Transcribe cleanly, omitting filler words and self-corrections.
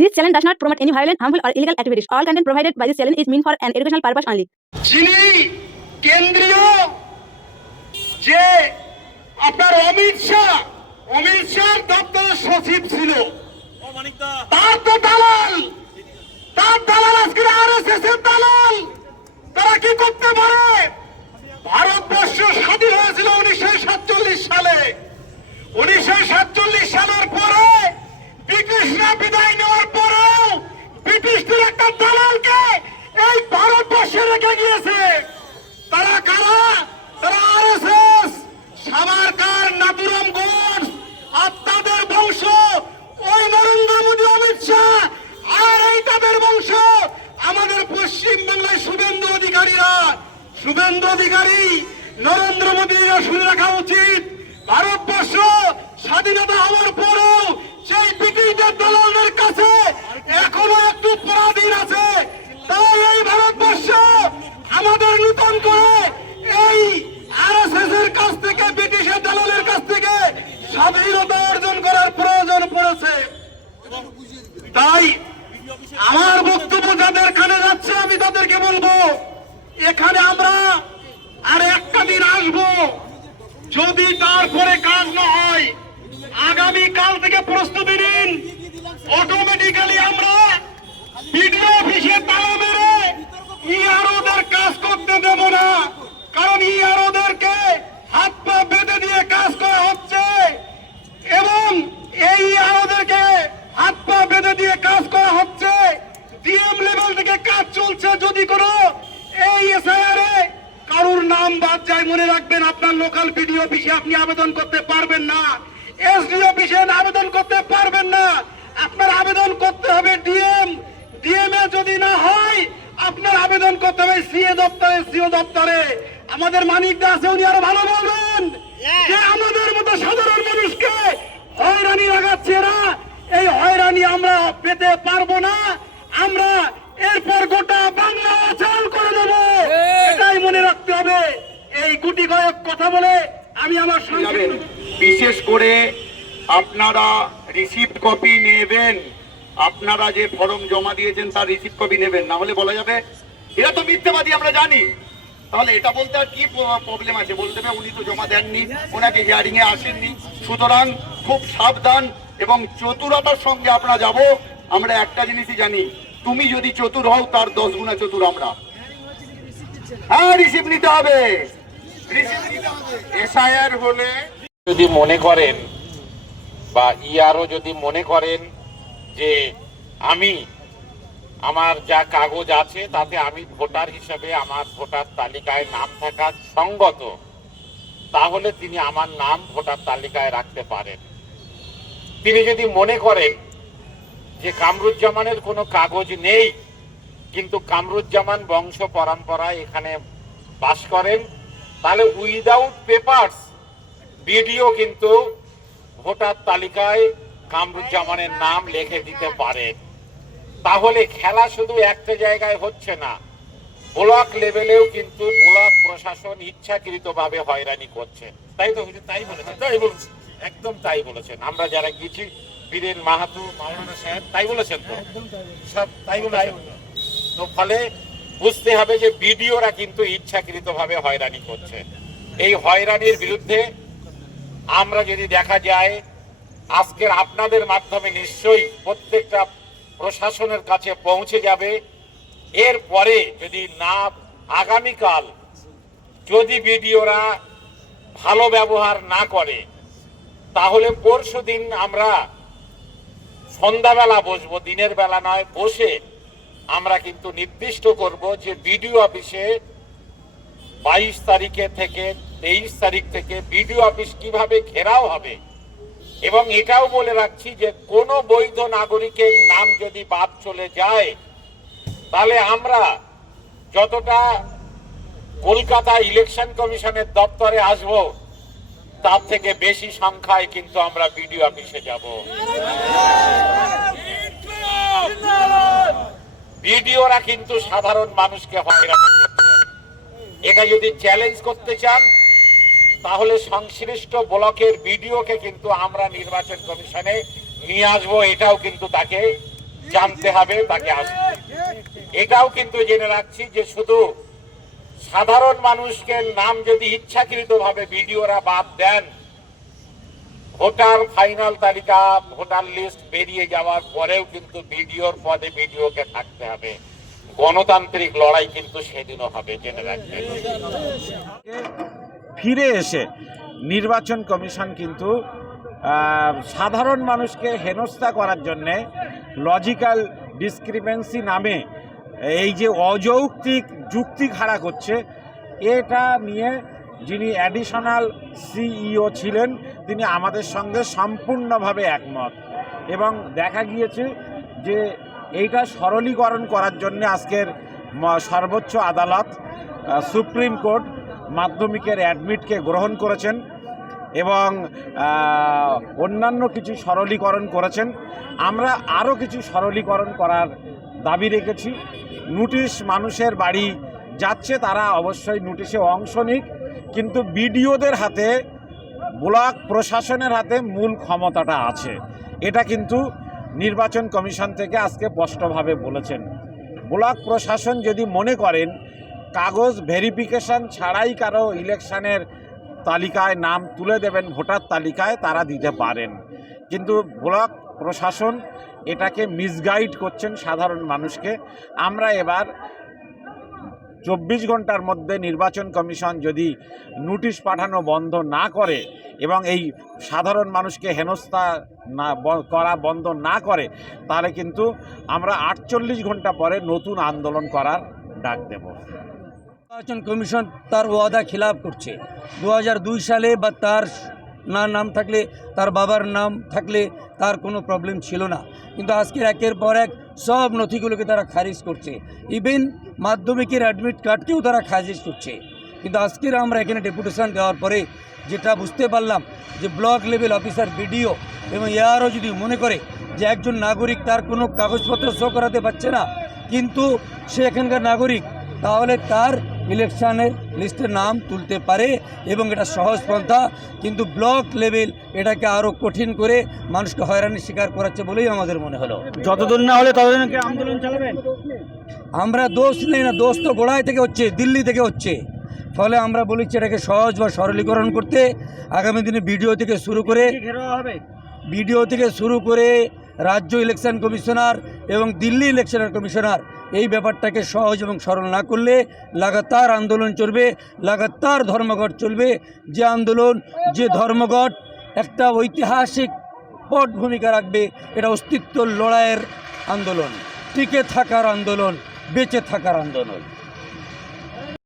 This channel does not promote any violent, harmful, or illegal activities. All content provided by this channel is meant for an educational purpose only. যিনি কেন্দ্রীয় যে আপনার অমিত শাহ দপ্তরের সচিব ছিল, তার তো দালাল, আজকে আরএসএস এর দালাল। তারা কি করতে পারে? ভারতবর্ষ স্বাধীন হয়েছিল 1947 সালে। 1947 সালের পরে ব্রিটিশরা বিদায় নেওয়ার পরেও ব্রিটিশদের একটা দালালকে এই ভারতবর্ষে রেখে গিয়েছে। তারা কারা? তারা আরএসএস, সাভারকার, নাথুরাম গোডস আর তাদের বংশ, ওই নরেন্দ্র মোদী, অমিত শাহ, আর এই তাদের বংশ। আমাদের পশ্চিম বাংলায় শুভেন্দু অধিকারী, নরেন্দ্র মোদীরা শুনে রাখা উচিত, ভারতবর্ষ স্বাধীনতা হওয়ার পরেও সেই ব্রিটিশদের দালালদের কাছে এখনো একটু পরাধীন আছে। তাই এই ভারতবর্ষ আমাদের নতুন করে এই আরএসএস এর কাছ থেকে, ব্রিটিশের দালালের কাছ থেকে স্বাধীনতা অর্জন করার প্রয়োজন পড়েছে। তাই আমার বক্তব্য যাদের কানে যাচ্ছে, আমি তাদেরকে বলবো, এখানে আমরা আর একটা দিন আসবো, যদি তারপরে কাজ না হয় আগামী কাল থেকে প্রস্তুতি নিন। অটোমেটিক্যালি আমরা বিডিও অফিসে তালা মেরে ইআরওদের কাজ করতে দেব না, কারণ ইআরওদেরকে হাত পা বেঁধে দিয়ে কাজ করা হচ্ছে এবং এই ইআরওদেরকে হাত পা বেঁধে দিয়ে কাজ করা হচ্ছে। ডিএম লেভেল থেকে কাজ চলছে। যদি কোনো এই এসআইআর এ কারোর নাম বাদ যায়, মনে রাখবেন আপনার লোকাল বিডিও অফিসে আপনি আবেদন করতে পারবেন না, এসডি অফিসে আবেদন করতে পারবেন না। আপনার আবেদন করতে হবে ডিএম এ যদি না হয় আপনার আবেদন করতে হবে সিএ দপ্তরে, সিও দপ্তরে। আমাদের মানিকদা আছে, উনি আরো ভালো বলবেন যে আমাদের মতো সাধারণ মানুষকে হয়রানি লাগাচ্ছে এরা। এই হয়রানি আমরা পেতে পারবো না। আমরা এরপর গোটা বাংলা অচল করে দেব, এটাই মনে রাখতে হবে। এই গুটি কয়েক কথা বলে আমি আমার সঙ্গে, বিশেষ করে আপনারা রিসিপ্ট কপি নেবেন। আপনারা যে ফর্ম জমা দিয়েছেন তার রিসিপ্ট কপি নেবেন, না হলে বলা যাবে এরা তো মিথ্যাবাদী, আমরা জানি। তাহলে এটা বলতে আর কি প্রবলেম আছে? বলতে হবে উনি তো জমা দেননি, ওনাকে হিয়ারিং এ আসেননি। সুতরাং খুব সাবধান এবং চতুরতার সঙ্গে আমরা যাব। আমরা একটা জিনিসই জানি, তুমি যদি চতুর হও তার 10 গুণা চতুর আমরা। হ্যাঁ, রিসিপ্ট নিতে হবে। এসআইআর হলে যদি মনে করেন বা ইআরও যদি মনে করেন যে আমার যা কাগজ আছে তাতে আমি ভোটার হিসেবে আমার ভোটার তালিকায় নাম থাকা সঙ্গত, তাহলে তিনি আমার নাম ভোটার তালিকায় রাখতে পারেন। তিনি যদি মনে করেন যে কামরুজ্জামানের কোনো কাগজ নেই, কিন্তু কামরুজ্জামান বংশ পরম্পরায় এখানে বাস করেন, তাহলে উইদাউট পেপারস বিডিও কিন্তু ভোটার তালিকায় কামরুজ্জামানের নাম লিখে দিতে পারে। তাহলে খেলা শুধু একটা জায়গায় হচ্ছে না, ব্লক লেভেলেও কিন্তু ব্লক প্রশাসন ইচ্ছাকৃতভাবে হয়রানি করছে। তাই তো, তাই বলেছেন, একদম তাই বলেছেন। আমরা যারা গেছি, বীরেন মাহাতো, মাওলানা সাহেব তাই বলেছেন, তো সব তাই বলেছেন। তো ফলে বুঝতে হবে যে বিডিওরা কিন্তু ইচ্ছাকৃতভাবে হয়রানি করছে। এই হয়রানির বিরুদ্ধে আমরা যদি দেখা যায়, আজকের আপনাদের মাধ্যমে নিশ্চয়ই প্রত্যেকটা প্রশাসনের কাছে পৌঁছে যাবে। এরপরে যদি না, আগামীকাল যদি বিডিওরা ভালো ব্যবহার না করে, তাহলে পরশুদিন আমরা সন্ধ্যাবেলা বসবো, দিনের বেলা নয়, বসে আমরা কিন্তু নির্দিষ্ট করব যে বিডিও অফিসে 22 তারিখে থেকে 23 তারিখ থেকে বিডিও অফিস কিভাবে ঘেরাও হবে। এবং এটাও বলে রাখছি যে কোনো বৈধ নাগরিকের নাম যদি বাদ চলে যায়, তাহলে আমরা যতটা কলকাতা ইলেকশন কমিশনের দপ্তরে আসব, তার থেকে বেশি সংখ্যায় কিন্তু আমরা বিডিও অফিসে যাব। বিডিওরা কিন্তু সাধারণ মানুষকে হয়রানি করছে। এটা যদি চ্যালেঞ্জ করতে চান, তাহলে সংশ্লিষ্ট ব্লকের বিডিওকে কিন্তু আমরা নির্বাচন কমিশনে নিয়ে আসবো, এটাও কিন্তু তাকে জানতে হবে, তাকে আসতে। এটাও কিন্তু জেনে রাখছি যে শুধু সাধারণ মানুষকে নাম যদি ইচ্ছাকৃতভাবে ভিডিওরা বাদ দেন, ভোটার ফাইনাল তালিকা ভোটার লিস্ট বেরিয়ে যাওয়ার পরেও কিন্তু ভিডিওর পদে ভিডিওকে থাকতে হবে। গণতান্ত্রিক লড়াই কিন্তু সেদিনও হবে, জেনে রাখবেন। ফিরে এসে নির্বাচন কমিশন কিন্তু সাধারণ মানুষকে হেনস্থা করার জন্যে লজিক্যাল ডিসক্রিপেন্সি নামে এই যে অযৌক্তিক যুক্তি খাড়া করছে, এটা নিয়ে যিনি অ্যাডিশনাল সিইও ছিলেন তিনি আমাদের সঙ্গে সম্পূর্ণভাবে একমত। এবং দেখা গিয়েছে যে এইটা সরলীকরণ করার জন্য আজকের সর্বোচ্চ আদালত সুপ্রিম কোর্ট মাধ্যমিকের অ্যাডমিটকে গ্রহণ করেছেন এবং অন্যান্য কিছু সরলীকরণ করেছেন। আমরা আরও কিছু সরলীকরণ করার দাবি রেখেছি। নোটিশ মানুষের বাড়ি যাচ্ছে, তারা অবশ্যই নোটিশে অংশ নিক, কিন্তু বিডিওদের হাতে, ব্লক প্রশাসনের হাতে মূল ক্ষমতাটা আছে। এটা কিন্তু নির্বাচন কমিশন থেকে আজকে স্পষ্টভাবে বলেছেন। ব্লক প্রশাসন যদি মনে করেন কাগজ ভেরিফিকেশন ছাড়াই কারো ইলেকশনের তালিকায় নাম তুলে দেবেন, ভোটার তালিকায়, তারা দিতে পারেন। কিন্তু ব্লক প্রশাসন এটাকে মিসগাইড করছেন সাধারণ মানুষকে। আমরা এবার 24 ঘন্টার মধ্যে নির্বাচন কমিশন যদি নোটিশ পাঠানো বন্ধ না করে এবং এই সাধারণ মানুষকে হেনস্থা না করা বন্ধ না করে, তাহলে কিন্তু আমরা 48 ঘন্টা পরে নতুন আন্দোলন করার ডাক দেব। নির্বাচন কমিশন তার ওয়াদা খিলাফ করছে। 2002 সালে বা তার নাম থাকলে, তার বাবার নাম থাকলে তার কোনো প্রবলেম ছিল না, কিন্তু আজকের একের পর এক সব নথিগুলোকে তারা খারিজ করছে। ইভেন মাধ্যমিকের অ্যাডমিট কার্ডকেও তারা খারিজ করছে। কিন্তু আজকের আমরা এখানে ডেপুটেশন দেওয়ার পরে যেটা বুঝতে পারলাম যে ব্লক লেভেল অফিসার, বিডিও এবং এআরও যদি মনে করে যে একজন নাগরিক তার কোনো কাগজপত্র শো করাতে পারছে না কিন্তু সে এখানকার নাগরিক, তাহলে তার ইলেকশনের লিস্টে নাম তুলতে পারে এবং এটা সহজ পন্থা। কিন্তু ব্লক লেভেল এটাকে আরও কঠিন করে মানুষকে হয়রানির শিকার করাচ্ছে বলেই আমাদের মনে হলো। যতদিন না হলে ততদিন কি আন্দোলন চালাবেন? আমরা দোষ নেই না, দোষ তো গোড়ায় থেকে হচ্ছে, দিল্লি থেকে হচ্ছে। ফলে আমরা বলেছি এটাকে সহজ বা সরলীকরণ করতে আগামী দিনে ভিডিও থেকে শুরু করে রাজ্য ইলেকশন কমিশনার এবং দিল্লি ইলেকশনের কমিশনার এই ব্যাপারটাকে সহজ এবং সরল না করলে লাগাতার আন্দোলন চলবে, লাগাতার ধর্মঘট চলবে। যে আন্দোলন, যে ধর্মঘট একটা ঐতিহাসিক পট ভূমিকা রাখবে। এটা অস্তিত্ব লড়াইয়ের আন্দোলন, টিকে থাকার আন্দোলন, বেঁচে থাকার আন্দোলন।